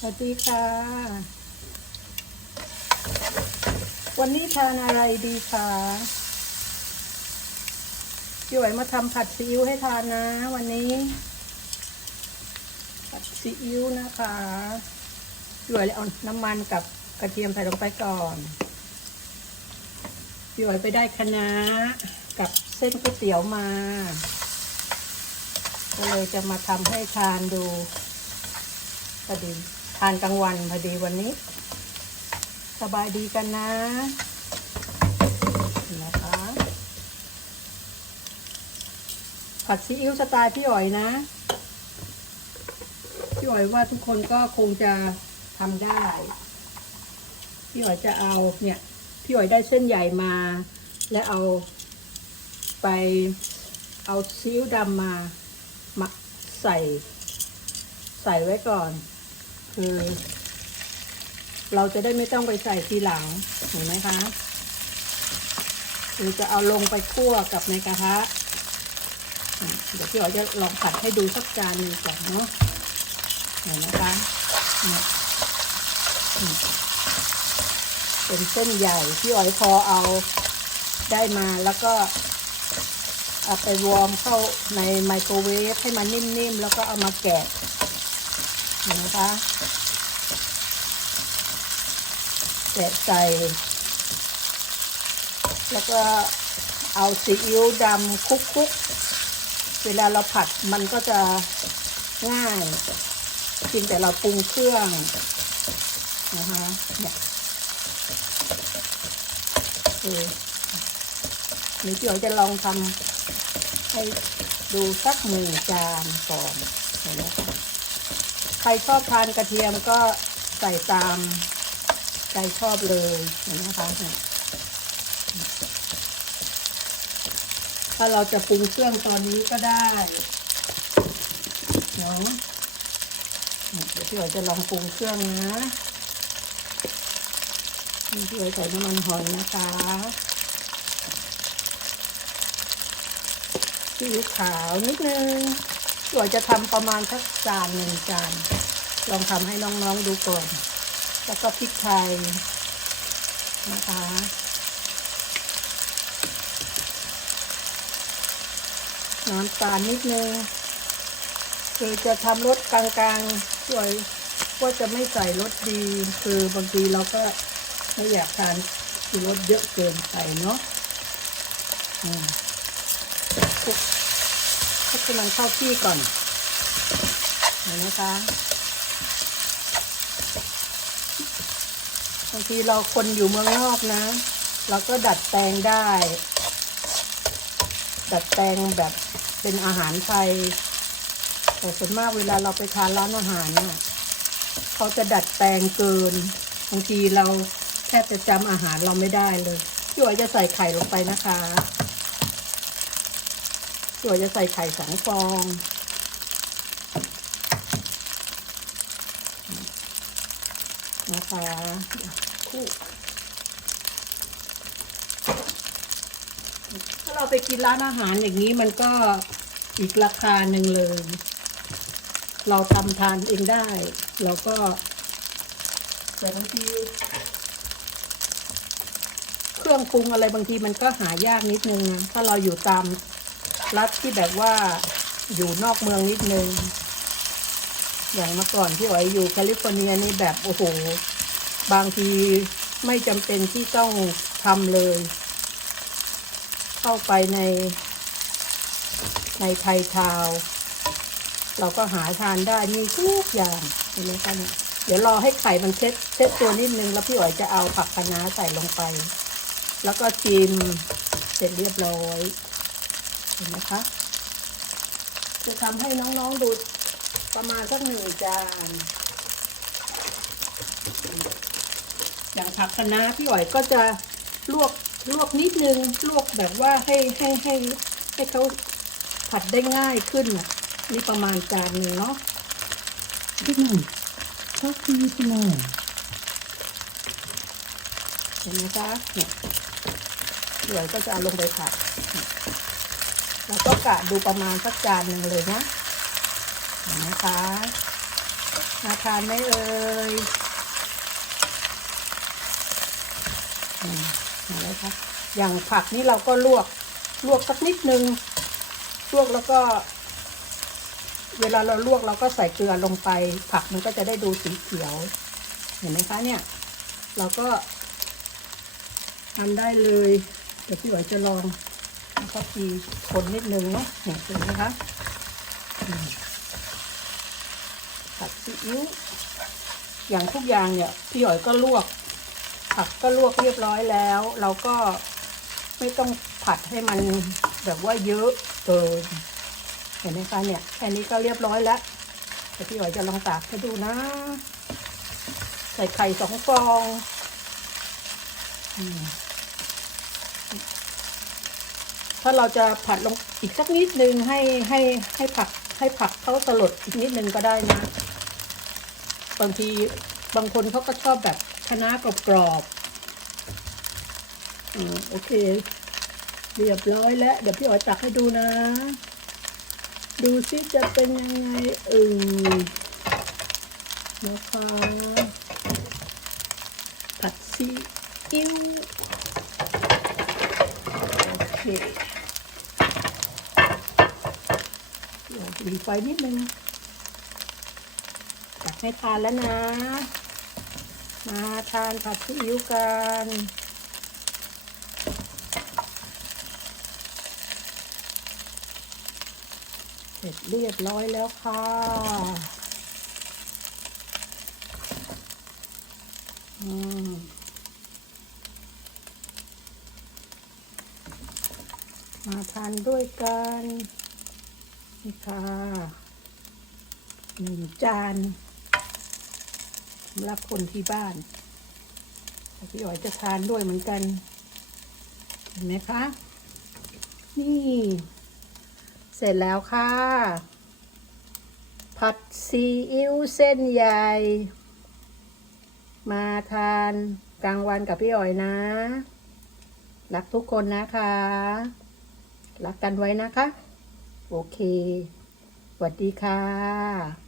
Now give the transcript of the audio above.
สวัสดีค่ะ วันนี้ทานอะไรดีคะพี่ไหวมาทำผัดซีอิ๊วให้ทานนะ วันนี้ ผัดซีอิ๊วนะคะพี่ไหวเอาน้ำมันกับกระเทียมใส่ลงไปก่อนพี่ไหวไปได้คะน้ากับเส้นก๋วยเตี๋ยวมาก็เลยจะมาทำให้ทานดูพอดี ทานกลางวันพอดีวันนี้ สบายดีกันนะนะคะผัดซีอิ๊วสไตล์พี่อ๋อยนะ พี่อ๋อยว่าทุกคนก็คงจะทำได้ พี่อ๋อยจะเอาเนี่ยพี่อ๋อยได้เส้นใหญ่มา และเอาไปเอาซีอิ๊วดำมามาใส่ ใส่ไว้ก่อน คือเราจะได้ไม่ต้องไปใส่ทีหลังเห็นไหมคะคือจะเอาลงไปคั่วกับในกระทะเดี๋ยวพี่อ๋อยจะลองผัดให้ดูสักจานหนึ่งก่อนเนาะเห็นนะคะเนี่ยอืมเป็นเส้นใหญ่พี่อ๋อยพอเอาได้มาแล้วก็เอาไปวอร์มเข้าในไมโครเวฟให้มันนิ่มๆ แล้วก็เอามาแกะ เห็นไหมคะแกะใส่ แล้วก็เอาซีอิ๊วดำคลุกๆ เวลาเราผัดมันก็จะง่ายเพียงแต่เราปรุงเครื่องนะคะเนี่ยคือนี่พี่อ๋อยจะลองทำให้ดูสักหนึ่งจานก่อนเห็นไหมคะ รชอบทานกระเทียมก็ใส่ตามใจชอบเลยเห็นไหมคะถ้าเราจะปรุงเครื่องตอนนี้ก็ได้เนาะเดี๋ยวพี่อ๋อยจะลองปรุงเครื่องนะนี่พี่อ๋อยใส่น้ำมันหอยนะคะซีอิ๊วขาวนิดนึง สวยจะทำประมาณสักจานหนึ่งจาน ลองทำให้น้องๆดูก่อน แล้วก็พริกไทยนะคะน้ำตาลนิดนึง คือจะทำรสกลางๆสวยว่าจะไม่ใส่รสดี คือบางทีเราก็ไม่อยากทานรสเยอะเกินไปเนาะอืม ให้มันเข้าที่ก่อนเห็นไหมคะบางทีเราคนอยู่เมืองนอกนะ เราก็ดัดแปลงได้ ดัดแปลงแบบเป็นอาหารไทยแต่ส่วนมากเวลาเราไปทานร้านอาหารน่ะเขาจะดัดแปลงเกินบางทีเราแทบจะจำอาหารเราไม่ได้เลยพี่อ๋อยจะใส่ไข่ลงไปนะคะ ส่วจะใส่ไข่สองฟอง นะคะคู่ถ้าเราไปกินร้านอาหารอย่างนี้มันก็อีกราคาหนึ่งเลย เราทำทานเองได้ เราก็แต่บางทีเครื่องปรุงอะไรบางทีมันก็หายากนิดนึง ถ้าเราอยู่ตาม รัฐที่แบบว่าอยู่นอกเมืองนิดนึง อย่างเมื่อก่อนที่อ๋อยอยู่แคลิฟอร์เนียนี่แบบโอ้โห บางทีไม่จำเป็นที่ต้องทำเลย เข้าไปใน ในไทยทาว เราก็หาทานได้มีทุกอย่างเห็นไหมคะเนี่ยเดี๋ยวรอให้ไข่มันเซ็ตเซ็ตตัวนิดนึงแล้วพี่อ๋อยจะเอาผักคะน้าใส่ลงไป แล้วก็ชิมเสร็จเรียบร้อย เห็นไหมคะ จะทำให้น้องๆดูประมาณสักหนึ่งจาน อย่างผักคะน้าพี่อ๋อยก็จะลวกลวกนิดนึง ลวกแบบว่าให้ให้ให้ให้เขาผัดได้ง่ายขึ้นน่ะนี่ประมาณจานหนึ่งเนาะ Good night. Talk to you tomorrow. เห็นไหมคะเนี่ยพี่อ๋อยก็จะเอาลงไปผัด แล้วก็กะดูประมาณสักจานหนึ่งเลยนะเห็นไหมคะมาทานไหมเอ่ยอะไรคะอย่างผักนี่เราก็ลวกลวกสักนิดนึง ลวกแล้วก็ เวลาเราลวกเราก็ใส่เกลือลงไป ผักมันก็จะได้ดูสีเขียว เห็นไหมคะเนี่ย เราก็ทำได้เลย เดี๋ยวพี่หวยจะลอง แล้วก็ทีคนนิดนึงเนาะเนี่ยเห็นไหมคะผัดซีอิ๊วอย่างทุกอย่างเนี่ยพี่หอยก็ลวก ผักก็ลวกเรียบร้อยแล้ว เราก็ไม่ต้องผัดให้มันแบบว่าเยอะเกินเห็นไหมคะเนี่ยแค่นี้ก็เรียบร้อยแล้วเดี๋ยวพี่หอยจะลองตากให้ดูนะ ใส่ไข่สองฟองอม ถ้าเราจะผัดลงอีกสักนิดนึงให้ให้ให้ผักให้ผักเขาสลดอีกนิดนึงก็ได้นะ บางทีบางคนเขาก็ชอบแบบคณะกรอบๆอโอเค เรียบร้อยแล้ว เดี๋ยวพี่อ๋อยตักให้ดูนะ ดูซิจะเป็นยังไงเออนะคะผัดซีอิ๊วโอเค เดี๋ยวดีไฟนิดนึงตักให้ทานแล้วนะ มาทานผัดซีอิ๊วกันเสร็จเรียบร้อยแล้วค่ะอืมมาทานด้วยกัน นี่ค่ะหนึ่งจานสำหรับคนที่บ้าน พี่อ๋อยจะทานด้วยเหมือนกัน เห็นไหมคะ นี่ เสร็จแล้วค่ะ ผัดซีอิ๊วเส้นใหญ่ มาทานกลางวันกับพี่อ๋อยนะ รักทุกคนนะคะ รักกันไว้นะคะ โอเคสวัสดีค่ะ